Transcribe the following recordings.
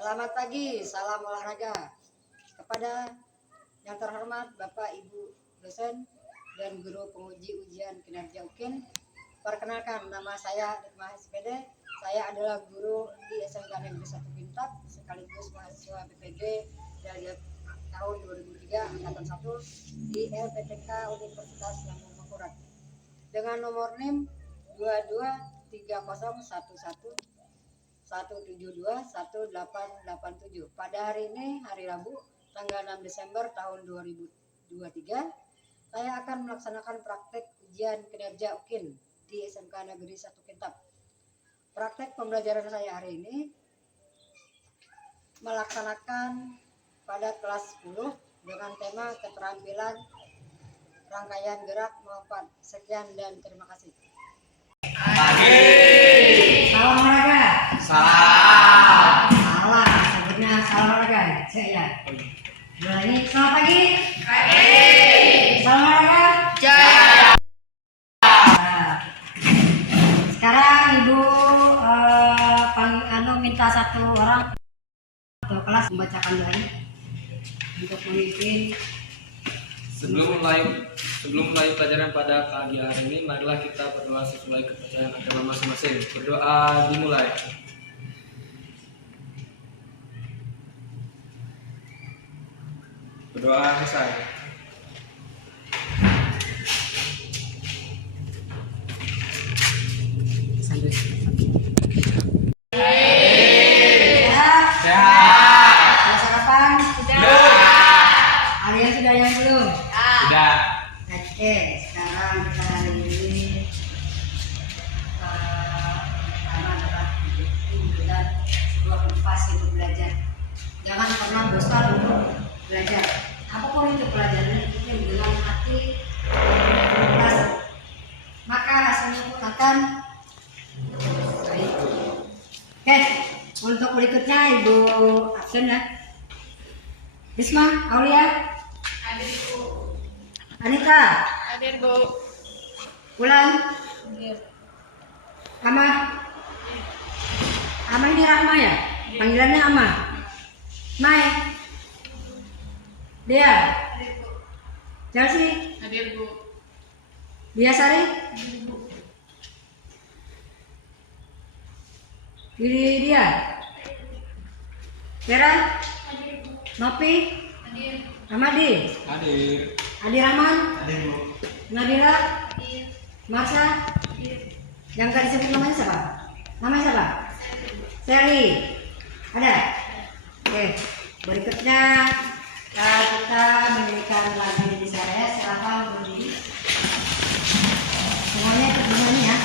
Selamat pagi, salam olahraga. Kepada yang terhormat Bapak Ibu dosen dan guru penguji ujian kinerja UKIN, perkenalkan nama saya Dikma SPD. Saya adalah guru di SMK Negeri 1 Bintang sekaligus mahasiswa PPG dari tahun 2003 angkatan 1 di LPTK Universitas Lambung Mangkurat dengan nomor NIM 223011721887. Pada hari ini, hari Rabu, tanggal 6 Desember tahun 2023, saya akan melaksanakan praktek ujian kinerja UKIN di SMK Negeri 1 Kintab. Praktek pembelajaran saya hari ini melaksanakan pada kelas 10 dengan tema keterampilan rangkaian gerak melompat. Sekian dan terima kasih. Salam olahraga. Salah, sebutnya salam olahraga. Saya. Mulai. Selamat pagi. Salam olahraga. Jaya. Sekarang Ibu minta satu orang atau kelas membacakan doanya untuk memimpin. Sebelum mulai pelajaran pada pagi hari ini, marilah kita berdoa sesuai kepercayaan agama masing-masing. Berdoa dimulai. Berdoa selesai. Sehat. Sudah sarapan? Ada yang sudah, yang belum? Sudah. Oke, sekarang kita hari ini pertama adalah memberikan sebuah motivasi untuk belajar. Jangan pernah bosan untuk belajar. Apapun itu pelajarannya, ikutin dengan hati ikhlas. Maka hasilnya pun akan baik. Oke, untuk berikutnya Ibu absen ya. Risma, Aulia, Hadir, Bu. Anita, Hadir, Bu. Wulan, Hadir. Ama. Ama ini Rahma ya? Panggilannya Ama. Mai. Dea. Hadir, Bu. Chelsea. Hadir, Bu. Biasari. Hadir, Bu. Dia. Vera. Hadir, Bu. Nopi. Hadir. Amadi. Hadir. Adi Rahman. Hadir, Bu. Nabila. Hadir. Marsha. Hadir. Yang gak disebut namanya siapa? Namanya siapa? Sally. Ada? Oke. Berikutnya kita memberikan lagi di saya. Silakan berdiri. Semuanya ikut bernyanyi ya.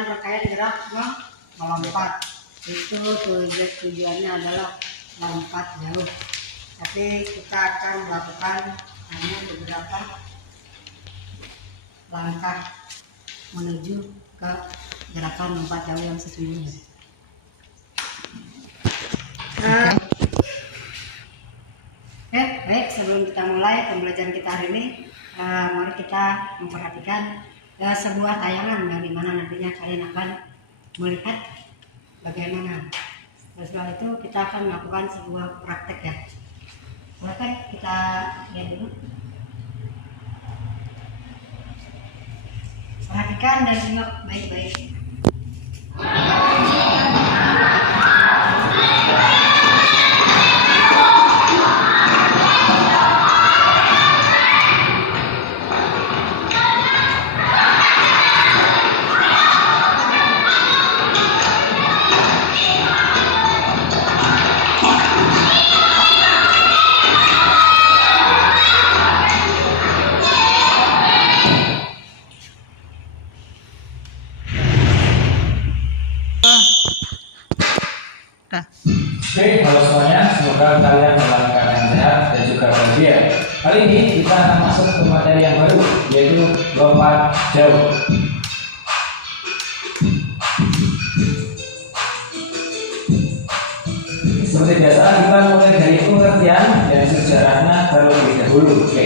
melakukan rangkaian gerak melompat. Itu tujuannya adalah melompat jauh. Tapi kita akan melakukan hanya beberapa langkah menuju ke gerakan lompat jauh yang sesungguhnya. Oke, baik, sebelum kita mulai pembelajaran kita hari ini, mari kita memperhatikan sebuah tayangan yang dimana nantinya kalian akan melihat bagaimana. Setelah itu kita akan melakukan sebuah praktek ya. Oke, kita lihat dulu. Perhatikan dan simak baik-baik. Oke, halo semuanya, semoga kalian dalam keadaan sehat dan juga bahagia. Kali ini kita akan masuk ke materi yang baru, yaitu lompat jauh. Seperti biasa, kita mulai dari pengertian dan sejarahnya terlebih dahulu. Oke,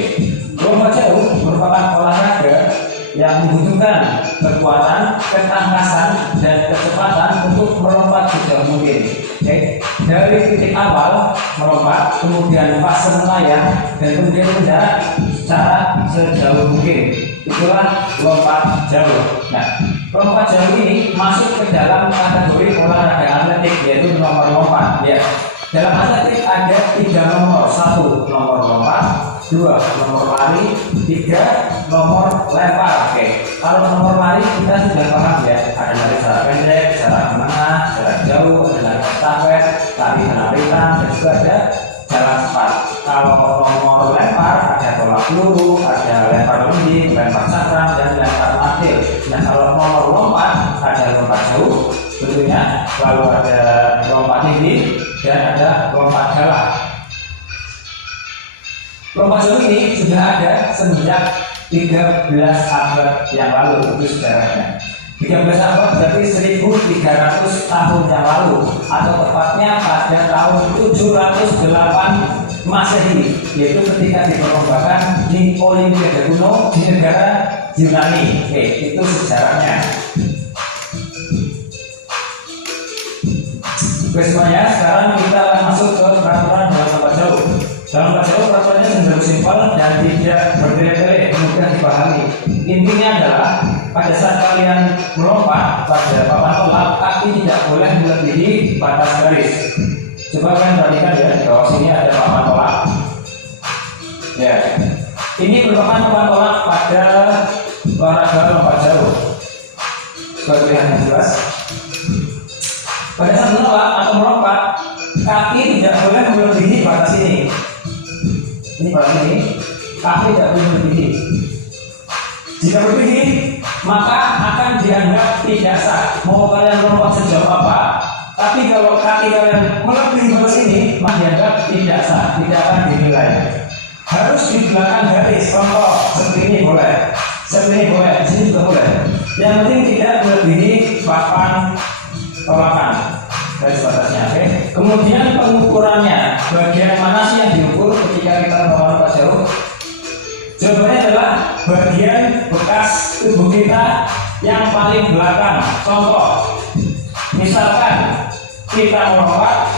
lompat jauh merupakan olahraga yang membutuhkan kekuatan, ketangkasan, dan kecepatan untuk melompat sejauh mungkin. Oke, dari titik awal melompat, kemudian fase melayang, dan kemudian mendarat secara sejauh mungkin. Itulah lompat jauh. Nah, lompat jauh ini masuk ke dalam kategori olahraga atletik, yaitu nomor lompat. Ya, dalam atletik ada 3 nomor: 1 nomor lompat, 2 nomor lari, 3 nomor lempar. Oke, kalau nomor lari kita sudah paham ya, ada lari jarak pendek, jarak menengah, jarak jauh, ada lari estafet, lari penarikan, dan juga ada jalan cepat. Kalau nomor lempar ada tolak peluru, ada lempar lembing, lempar cakram, dan lempar martil. Nah, kalau nomor lompat ada lompat jauh tentunya, lalu ada lompat tinggi, dan ada lompat jarak. Lompat jauh ini sudah ada sejak 13 abad yang lalu, itu sejarahnya. 13 abad berarti 1300 tahun yang lalu, atau tepatnya pada tahun 708 Masehi, yaitu ketika diperlombakan di Olimpiade kuno di negara Yunani. Oke, itu sejarahnya. Oke semuanya, sekarang kita akan masuk ke peraturan dalam lompat jauh. Dalam lompat jauh peraturannya cenderung simpel dan tidak bertele-tele, mudah dipahami. Intinya adalah pada saat kalian melompat pada papan tolak, kaki tidak boleh melebihi batas garis. Coba kalian perhatikan ya, di bawah sini ada papan tolak. Ya, ini merupakan papan tolak pada olahraga lompat jauh. Coba lihat yang jelas. Pada saat melompat atau melompat, kaki tidak boleh melebihi batas ini. Ini batas ini, kaki tidak boleh melebihi. Jika melebihi, maka akan dianggap tidak sah. Mau kalian melompat sejauh apa, tapi kalau kaki kalian melebihi batas ini, maka dianggap tidak sah, tidak akan dinilai. Harus di belakang garis, contoh seperti ini boleh, seperti ini boleh, di sini juga boleh. Yang penting tidak melebihi papan tolakan garis batasnya. Oke. Kemudian pengukurannya, bagian mana sih yang diukur ketika kita melompat jauh? Jawabannya adalah bagian bekas tubuh kita yang paling belakang. Contoh, misalkan kita melompat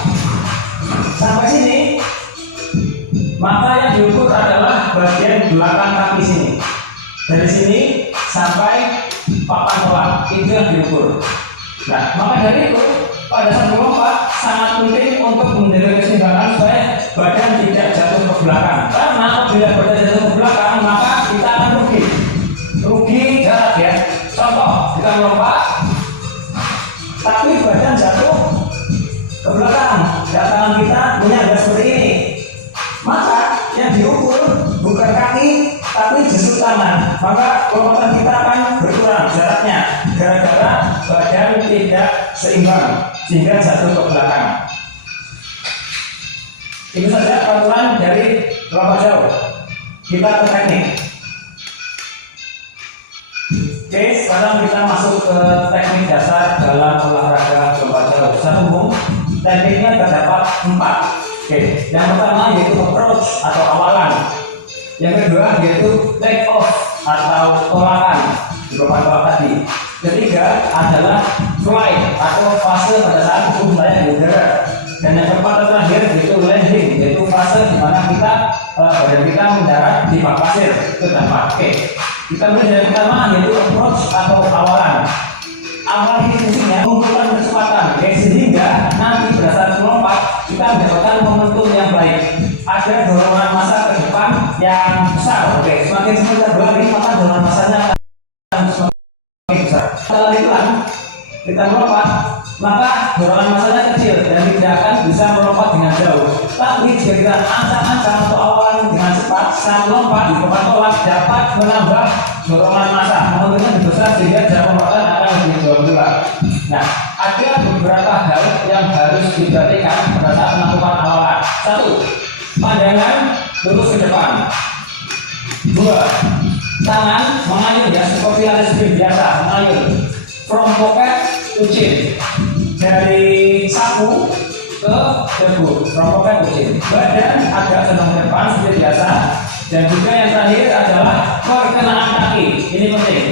sampai sini, maka yang diukur adalah bagian belakang kaki sini. Dari sini sampai papan tolak, itu yang diukur. Nah, maka dari itu pada saat melompat sangat penting untuk menjaga keseimbangan supaya badan tidak jatuh ke belakang. Karena bila badan jatuh ke belakang, maka kita akan rugi jarak ya. Contoh, kita melompat, tapi badan jatuh ke belakang, dan tangan kita menyandar seperti ini. Maka yang diukur bukan kaki, tapi justru tangan, maka lompatan kita akan berkurang jaraknya gara-gara badan tidak seimbang sehingga jatuh ke belakang. Itu saja peraturan dari lompat jauh. Kita ke teknik. Oke, sekarang kita masuk ke teknik dasar dalam olahraga lompat jauh. Secara umum, tekniknya terdapat 4. Oke, yang pertama yaitu approach atau awalan. Yang kedua yaitu take off atau tolakan di lompat tadi. Ketiga adalah flight atau fase pada saat tubuh melayang di udara. Dan yang keempat terakhir yaitu landing, yaitu fase di mana kita badan kita mendarat di bak pasir. Itu dampak. Oke, kita mulai dari pertama yaitu approach atau awalan. Awal ini fungsinya mengumpulkan kecepatan, sehingga nanti pada saat melompat kita mendapatkan momentum yang baik. Ada dorongan massa ke depan yang besar. Oke, semakin kita berlari maka dorongan massanya akan semakin besar. Setelah pelan kita melompat, maka dorongan massanya kecil dan tidak akan bisa melompat dengan jauh. Tapi jika kita ancang-ancang atau awalan dengan cepat, saat melompat di tempat tolak dapat menambah dorongan massa. Momentumnya lebih besar sehingga jarak lompatan akan lebih jauh pula. Nah, ada beberapa hal yang harus diperhatikan pada saat melakukan awalan. 1. Pandangan lurus ke depan. 2. Tangan mengayun ya seperti alat sprint biasa mengayun. From pocket to chin. Dari saku ke dagu. From pocket to chin. Badan agak condong ke depan seperti biasa. Dan juga yang terakhir adalah perkenaan kaki. Ini penting.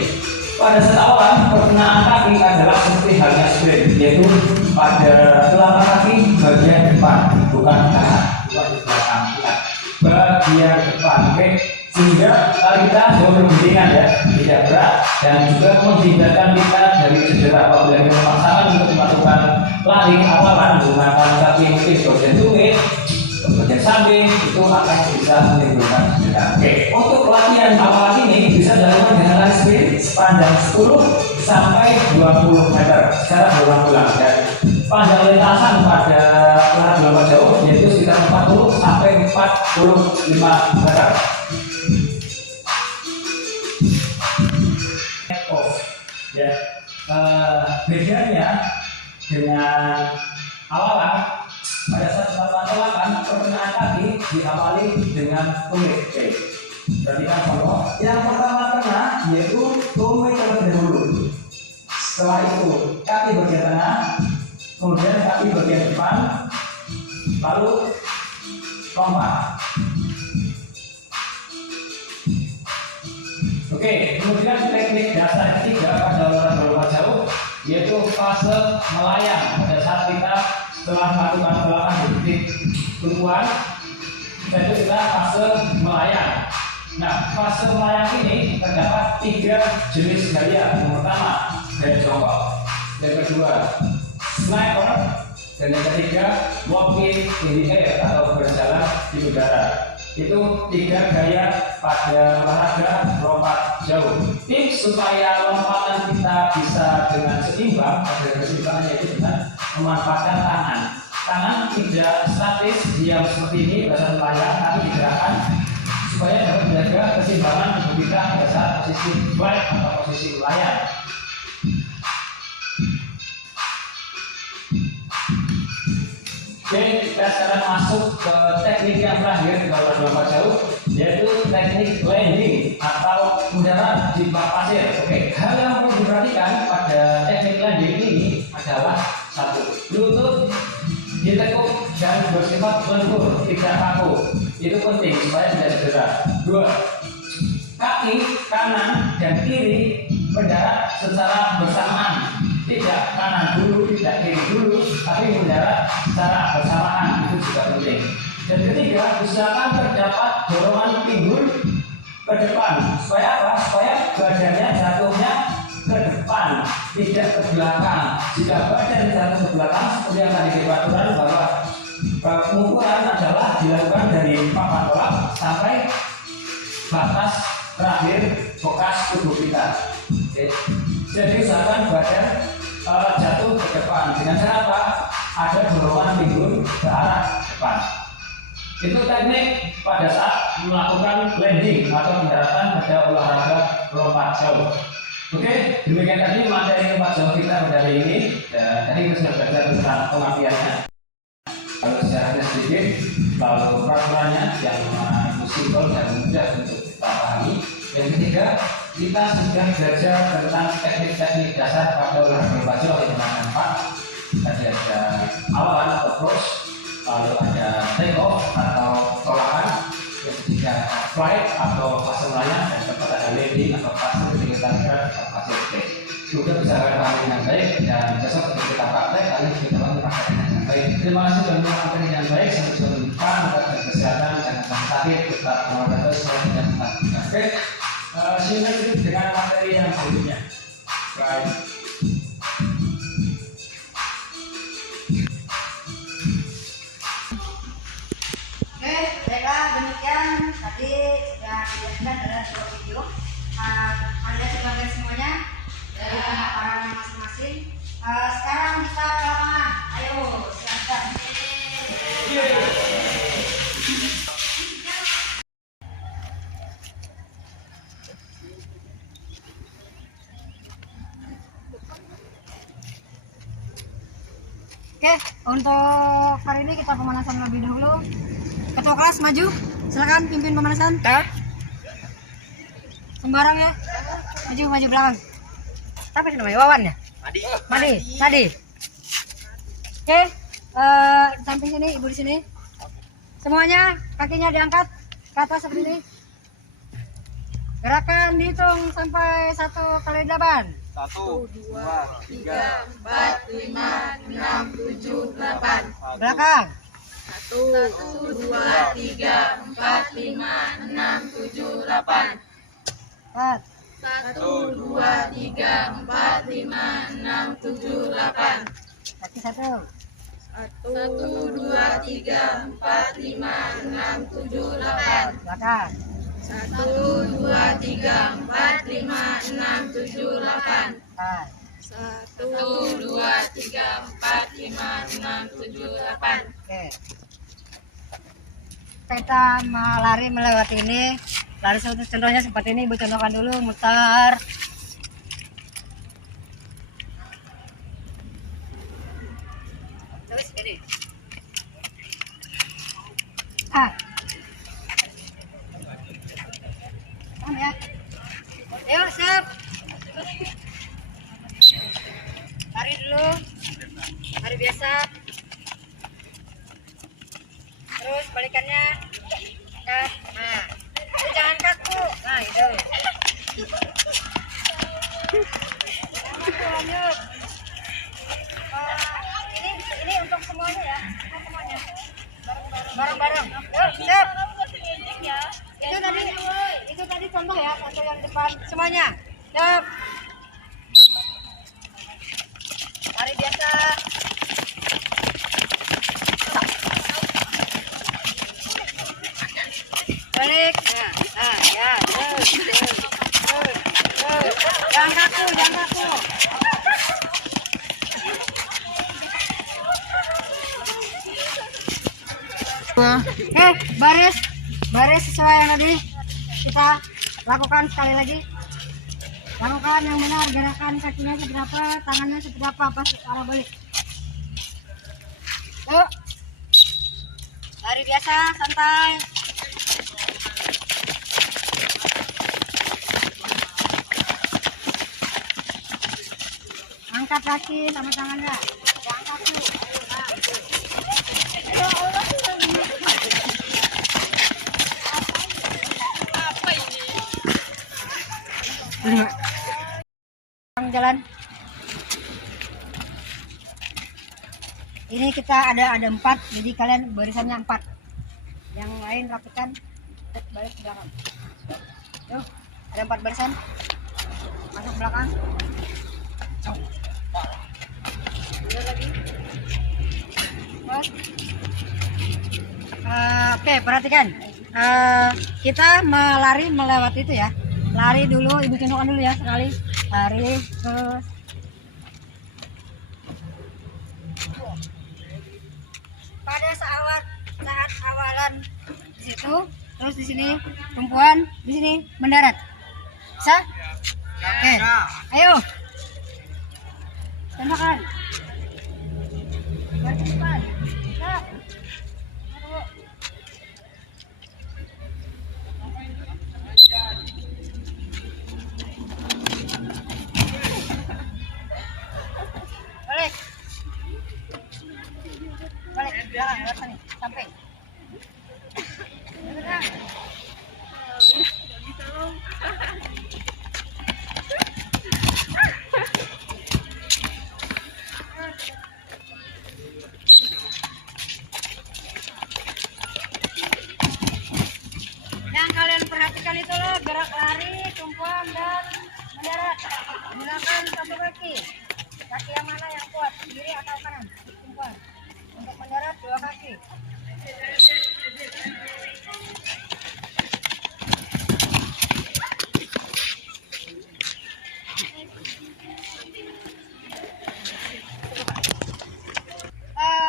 Pada saat awal perkenaan kaki adalah seperti halnya sprint, yaitu pada telapak kaki bagian depan, bukan kanan, bukan di belakang, bukan bagian depan. Oke, sehingga kita jauh berbimbingan ya, tidak berat dan juga menghindarkan kita dari cedera apabila kita memaksakan untuk melakukan lari awalan menggunakan kaki mungkin bagian tumit, bagian samping itu akan bisa menimbulkan cedera. Oke, untuk latihan awalan ini bisa dilakukan dengan lari sprint sepanjang 10 sampai 20 meter secara berulang-ulang dan panjang lintasan pada lari lompat jauh yaitu sekitar 40 sampai 45 meter. Ya, bedanya dengan awalan pada saat melakukan tolakan perkenaan kaki diawali dengan tumit. Oke, perhatikan semua. Yang pertama kena yaitu tumit terlebih dahulu. Setelah itu kaki bagian tengah, kemudian kaki bagian depan, lalu lompat. Oke, kemudian teknik dasar ketiga pada olahraga lompat jauh yaitu fase melayang. Pada saat kita setelah melakukan tolakan di titik tumpuan, itu kita fase melayang. Nah, fase melayang ini terdapat 3 jenis gaya. Yang pertama, gaya jongkok. Yang kedua, sniper. Dan yang ketiga, walking in the air atau berjalan di udara. Itu 3 gaya pada olahraga lompat jauh. Tips supaya lompatan kita bisa dengan seimbang, pada keseimbangan yaitu dengan memanfaatkan tangan. Tangan tidak statis diam seperti ini pada saat melayang, tapi digerakkan supaya dapat menjaga keseimbangan tubuh kita pada saat posisi flight atau posisi melayang. Oke, kita sekarang masuk ke teknik yang terakhir di olahraga lompat jauh, yaitu teknik landing atau mendarat di bak pasir. Oke, hal yang perlu diperhatikan pada teknik landing ini adalah 1. Lutut ditekuk dan bersifat lentur, tidak kaku. Itu penting supaya tidak cedera. 2. Kaki kanan dan kiri mendarat secara bersamaan. Tidak kanan dulu, tidak kiri dulu, tapi mendarat secara bersamaan. Itu juga penting. Dan ketiga, usahakan terdapat dorongan pinggul ke depan. Supaya apa? Supaya badannya jatuhnya ke depan, tidak ke belakang. Jika badan jatuh ke belakang, seperti yang tadi diperaturan bahwa pengukuran adalah dilakukan dari papan tolak sampai batas terakhir bekas tubuh kita. Oke. Jadi usahakan badan jatuh ke depan dengan cara apa? Ada dorongan pinggul ke arah depan. Itu teknik pada saat melakukan landing atau pendaratan pada olahraga lompat jauh. Oke, demikian tadi materi lompat jauh kita pada hari ini. Dan tadi kita sudah belajar tentang pengapiannya. Kalau secara sedikit, lalu peraturannya yang simpel dan mudah untuk kita pahami. Yang ketiga, kita sudah belajar tentang teknik-teknik dasar pada olahraga lompat jauh yang bermanfaat. Tadi ada awalan atau approach, lalu ada take off atau tolakan, yang ketiga flight atau fase melayang, dan keempat ada landing atau fase ketinggian atau fase stage. Semoga bisa kalian pahami dengan baik, dan besok kita praktek kali ini kita praktek dengan baik. Terima kasih sudah menonton dengan baik. Sampai jumpa, semoga kesehatan, jangan sampai sakit, tetap olahraga terus, dan tetap oke. See you next week dengan materi yang berikutnya. Bye. Oke, baiklah demikian tadi sudah dijelaskan dalam sebuah video. Anda sudah lihat semuanya dari pemaparan masing-masing. Sekarang kita ke lapangan. Ayo, silakan. Oke, untuk hari ini kita pemanasan lebih dahulu. Ketua kelas maju, silakan pimpin pemanasan. Sembarang ya, maju belakang. Siapa sih namanya? Wawan ya? Madi. Oke, samping sini, ibu di sini. Semuanya kakinya diangkat ke atas seperti ini. Gerakan dihitung sampai 1 kali 8. 1, 2, 3, 4, 5, 6, 7, 8. Belakang. 1, 2, 3, 4, 5, 6, 7, 8. 4. 1, 2, 3, 4, 5, 6, 7, 8. Kaki 1. 1, 2, 3, 4, 5, 6, 7, 8. Belakang. 1, 2, 3, 4, 5, 6, 7, 8. 4. 1, 2, 3, 4, 5, 6, 7, 8. Oke. Kita lari melewati ini. Lari contohnya seperti ini. Ibu contohkan dulu, mutar. Terus ini. Ya. Ayo, siap. Lari dulu. Lari biasa. Terus balikannya. Nah, itu jangan kaku. Nah, itu. Lanjut. Ini untuk semuanya ya. Untuk semuanya. Bareng-bareng. Yuk, siap. Itu tadi contoh ya, contoh yang depan semuanya. Siap. Lari biasa. Balik. Ya. Terus. Jangan kaku. Baris sesuai yang tadi kita lakukan. Sekali lagi lakukan yang benar, gerakan kakinya seperti apa, tangannya seperti apa, pas arah balik. Yuk, lari biasa, santai. Angkat kaki sama tangannya, jangan kaku. Jalan. Ini kita ada 4, jadi kalian barisannya 4. Yang lain rapikan, balik ke belakang. Tuh, ada 4 barisan. Masuk belakang. Lagi. Oke, perhatikan. Kita melari melewati itu ya. Lari dulu, ibu contohkan dulu ya sekali. Lari terus. Pada saat saat awalan di situ, terus di sini tumpuan, di sini mendarat. Bisa? Oke. Ayo. Tembakan. Cepat. Bisa. Tunggu. Balik. Balik ke belakang, lewat sini, sampai. Belakang. Yang kalian perhatikan itu loh, gerak lari, tumpuan dan mendarat. Gunakan satu kaki. Kaki yang mana yang kuat, kiri atau kanan? Tumpuan. Untuk mendarat dua kaki.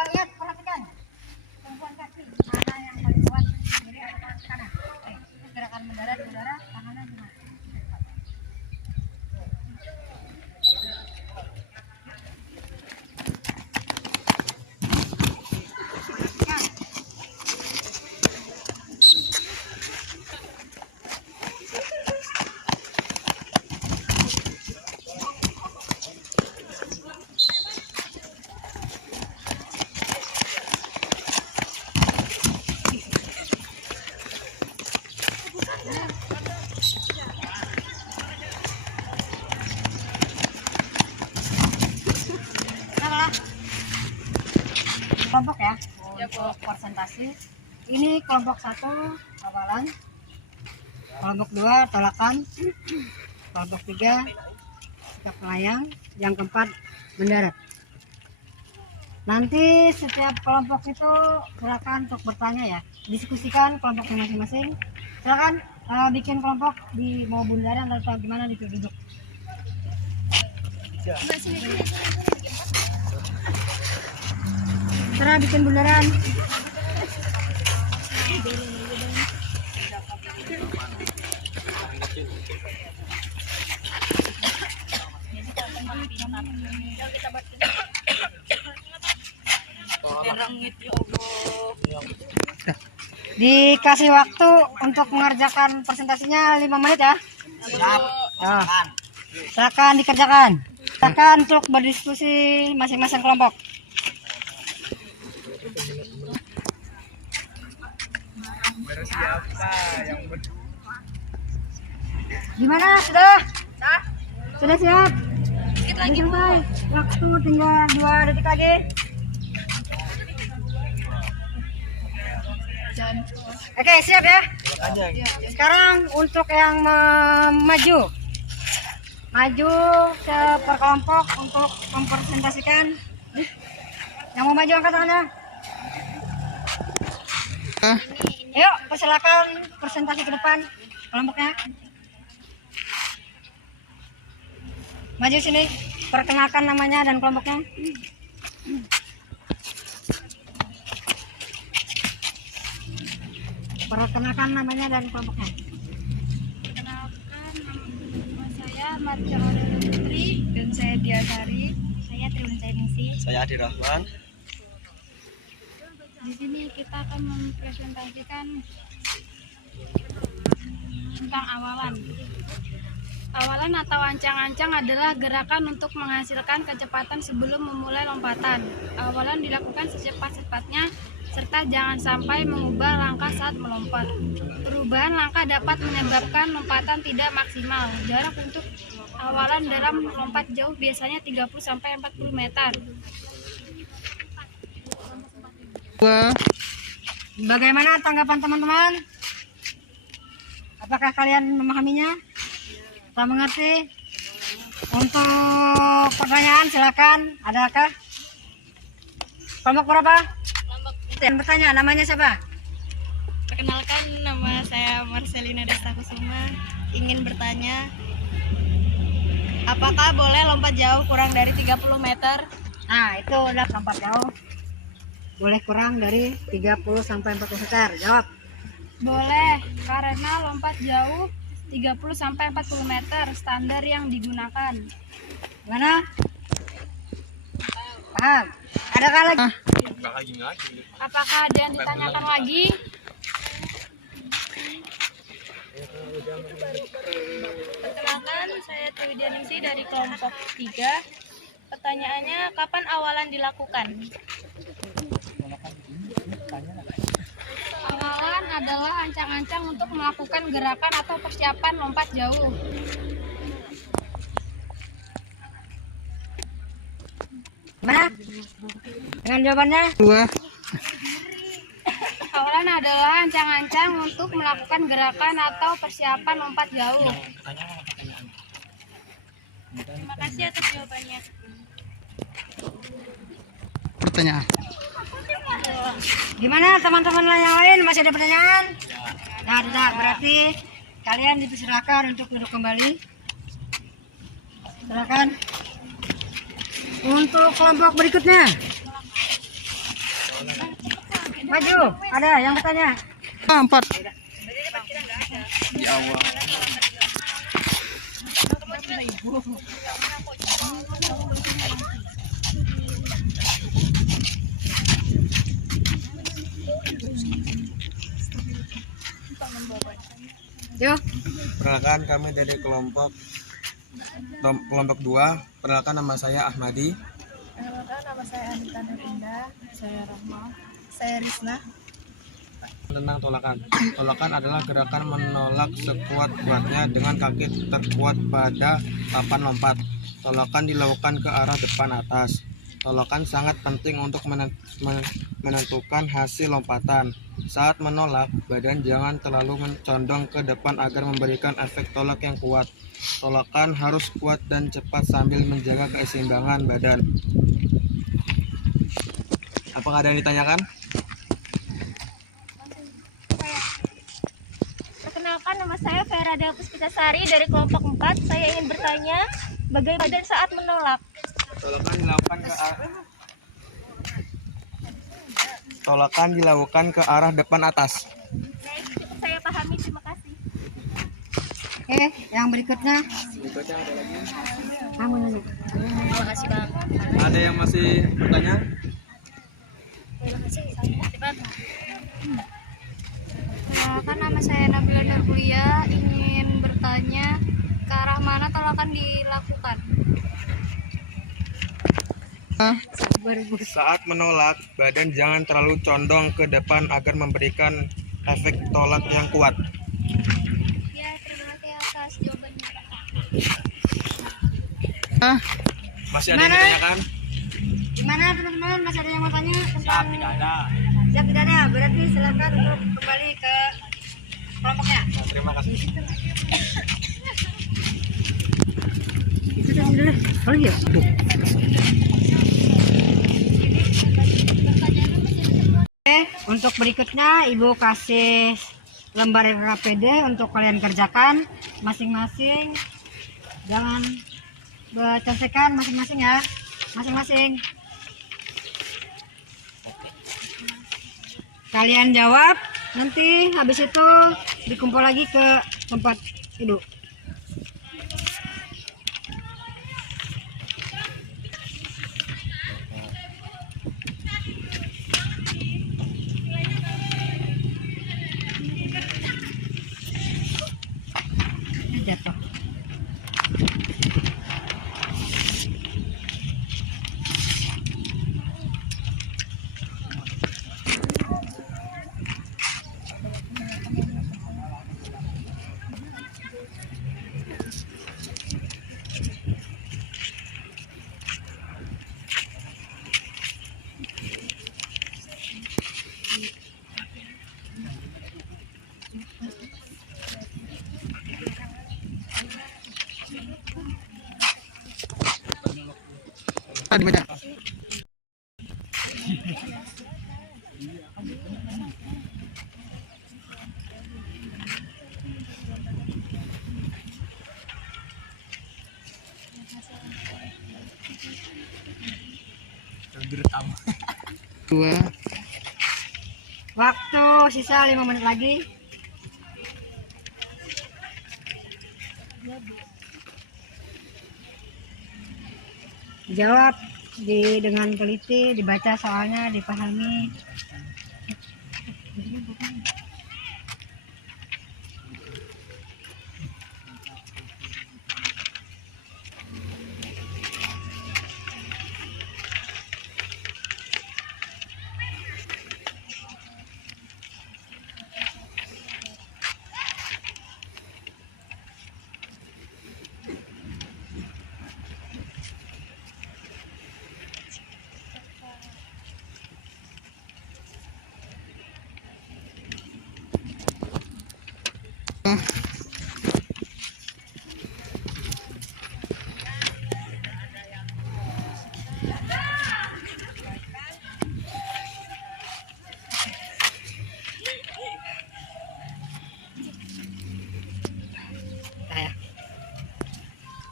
Lihat, perhatikan. Tumpuan kaki mana yang paling kuat, kiri atau kanan? Oke, itu gerakan mendarat udara, tangannya gimana? Kelompok ya untuk presentasi. Ini kelompok 1 awalan, kelompok 2 tolakan, kelompok 3 sikap melayang, yang keempat mendarat. Nanti setiap kelompok itu silakan untuk bertanya ya, diskusikan kelompoknya masing-masing. Silakan bikin kelompok di mau bundaran atau gimana di duduk. Cara bikin bundaran. Dikasih waktu untuk mengerjakan presentasinya 5 menit ya. Siap. Silakan dikerjakan. Silakan untuk berdiskusi masing-masing kelompok. Gimana? Sudah? Sudah siap? Sedikit lagi, Bu. Waktu tinggal 2 detik lagi. Oke, siap ya? Sekarang untuk yang maju per kelompok untuk mempresentasikan. Yang mau maju angkat tangannya. Yuk, persilakan presentasi ke depan kelompoknya. Maju sini, perkenalkan namanya dan kelompoknya. Perkenalkan namanya dan kelompoknya. Perkenalkan, nama saya Marcia Aurel Putri dan saya Diasari. Saya Triwinsa Misi. Saya Adi Rahman. Di sini kita akan mempresentasikan tentang awalan. Awalan atau ancang-ancang adalah gerakan untuk menghasilkan kecepatan sebelum memulai lompatan. Awalan dilakukan secepat-cepatnya serta jangan sampai mengubah langkah saat melompat. Perubahan langkah dapat menyebabkan lompatan tidak maksimal. Jarak untuk awalan dalam lompat jauh biasanya 30-40 meter. Bagaimana tanggapan teman-teman? Apakah kalian memahaminya? Telah mengerti? Untuk pertanyaan silakan. Adakah? Kelompok berapa? Yang bertanya, namanya siapa? Perkenalkan, nama saya Marcelina Desta Kusuma. Ingin bertanya, apakah boleh lompat jauh kurang dari 30 meter? Nah, itu udah lompat jauh. boleh kurang dari 30 sampai 40 meter. Jawab. Boleh, karena lompat jauh 30 sampai 40 meter standar yang digunakan. Gimana? Paham? Adakah lagi? Apakah ada yang ditanyakan lagi? Perkenalkan, saya Triwidianingsih dari kelompok 3. Pertanyaannya, kapan awalan dilakukan? Awalan adalah ancang-ancang untuk melakukan gerakan atau persiapan lompat jauh. Gimana? Dengan jawabannya? Awalan adalah ancang-ancang untuk melakukan gerakan atau persiapan lompat jauh. Terima kasih atas jawabannya. Gimana teman-teman yang lain, masih ada pertanyaan? Nah, tidak, berarti kalian dipersilakan untuk duduk kembali. Silakan. Untuk kelompok berikutnya. Maju, ada yang bertanya? 4. Yuk. Perkenalkan, kami dari kelompok 2. Perkenalkan, nama saya Ahmadi. Perkenalkan, nama saya Anita Narinda. Saya Rahma. Saya Risna. Tentang tolakan. Tolakan adalah gerakan menolak sekuat-kuatnya dengan kaki terkuat pada papan lompat. Tolakan dilakukan ke arah depan atas. Tolakan sangat penting untuk menentukan hasil lompatan. Saat menolak, badan jangan terlalu condong ke depan agar memberikan efek tolak yang kuat. Tolakan harus kuat dan cepat sambil menjaga keseimbangan badan. Apakah ada yang ditanyakan? Perkenalkan, nama saya Vera Del Puspitasari dari kelompok 4. Saya ingin bertanya, bagaimana badan saat menolak? Tolakan dilakukan ke arah depan atas. Baik, cukup saya pahami. Terima kasih. Oke, yang berikutnya. Ada lagi? Kamu dulu. Terima kasih, Bang. Ada yang masih bertanya? Perkenalkan, nama saya Nabila Nurbulia, ingin bertanya ke arah mana tolakan dilakukan. Saat menolak, badan jangan terlalu condong ke depan agar memberikan efek tolak yang kuat. Ya, terima kasih atas jawabannya. Masih ada yang ditanyakan? Gimana teman-teman? Masih ada yang mau tanya tentang? Siap, tidak ada. Berarti silakan untuk kembali ke kelompoknya. Terima kasih. Itu dulu. Oh iya. Oke, untuk berikutnya Ibu kasih lembar RAPD untuk kalian kerjakan masing-masing. Jangan contekan masing-masing ya. Masing-masing. Kalian jawab, nanti habis itu dikumpul lagi ke tempat Ibu. Jatuh. Waktu sisa 5 menit lagi. Jawab dengan teliti, dibaca soalnya, dipahami.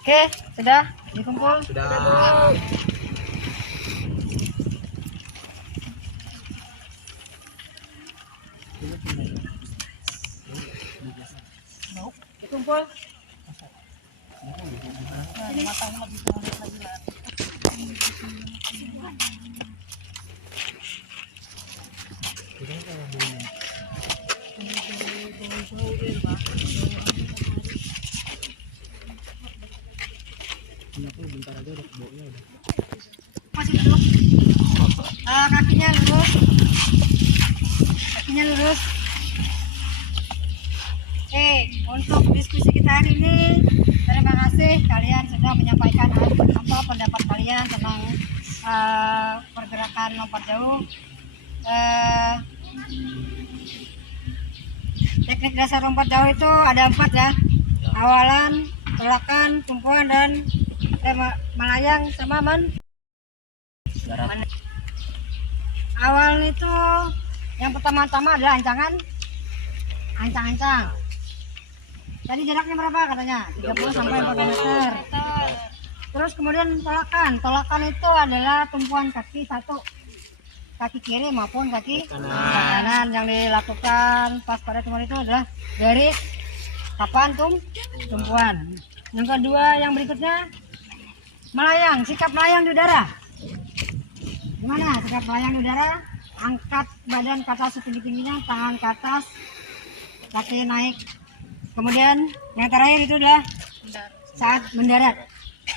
Oke, sudah dikumpul. Sudah. Dikumpul. Masih duduk. Kakinya lurus. Kakinya lurus. Oke, untuk diskusi kita hari ini, terima kasih kalian sudah menyampaikan apa pendapat kalian tentang pergerakan lompat jauh. Teknik dasar lompat jauh itu ada 4 ya. Awalan, tolakan, tumpuan, dan melayang sama awal itu yang pertama-tama adalah ancang-ancang. Tadi jaraknya berapa katanya? 30 sampai 40 meter. Terus kemudian tolakan itu adalah tumpuan kaki satu, kaki kiri maupun kaki kanan. Yang dilakukan pas pada tumpuan itu adalah garis papan tumpuan. Yang kedua, yang berikutnya melayang, sikap melayang di udara. Gimana sikap melayang di udara? Angkat badan ke atas setinggi-tingginya, tangan ke atas, kaki naik. Kemudian yang terakhir itu adalah saat mendarat.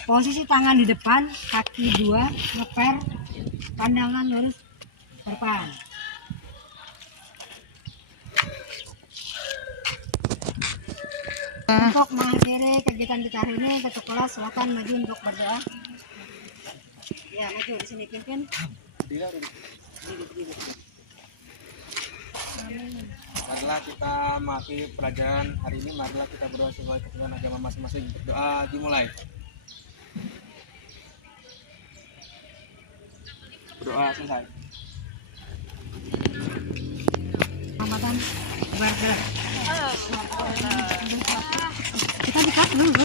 Posisi tangan di depan, kaki 2, ngeper, pandangan lurus ke depan. Untuk mengakhiri kegiatan kita hari ini, ketua kelas silakan maju untuk berdoa. Ya, maju di sini pimpin. Marilah kita mengakhiri pelajaran hari ini. Marilah kita berdoa sesuai ketentuan agama masing-masing. Berdoa dimulai. Berdoa selesai. Ramadan Barder. Kita dekat dulu.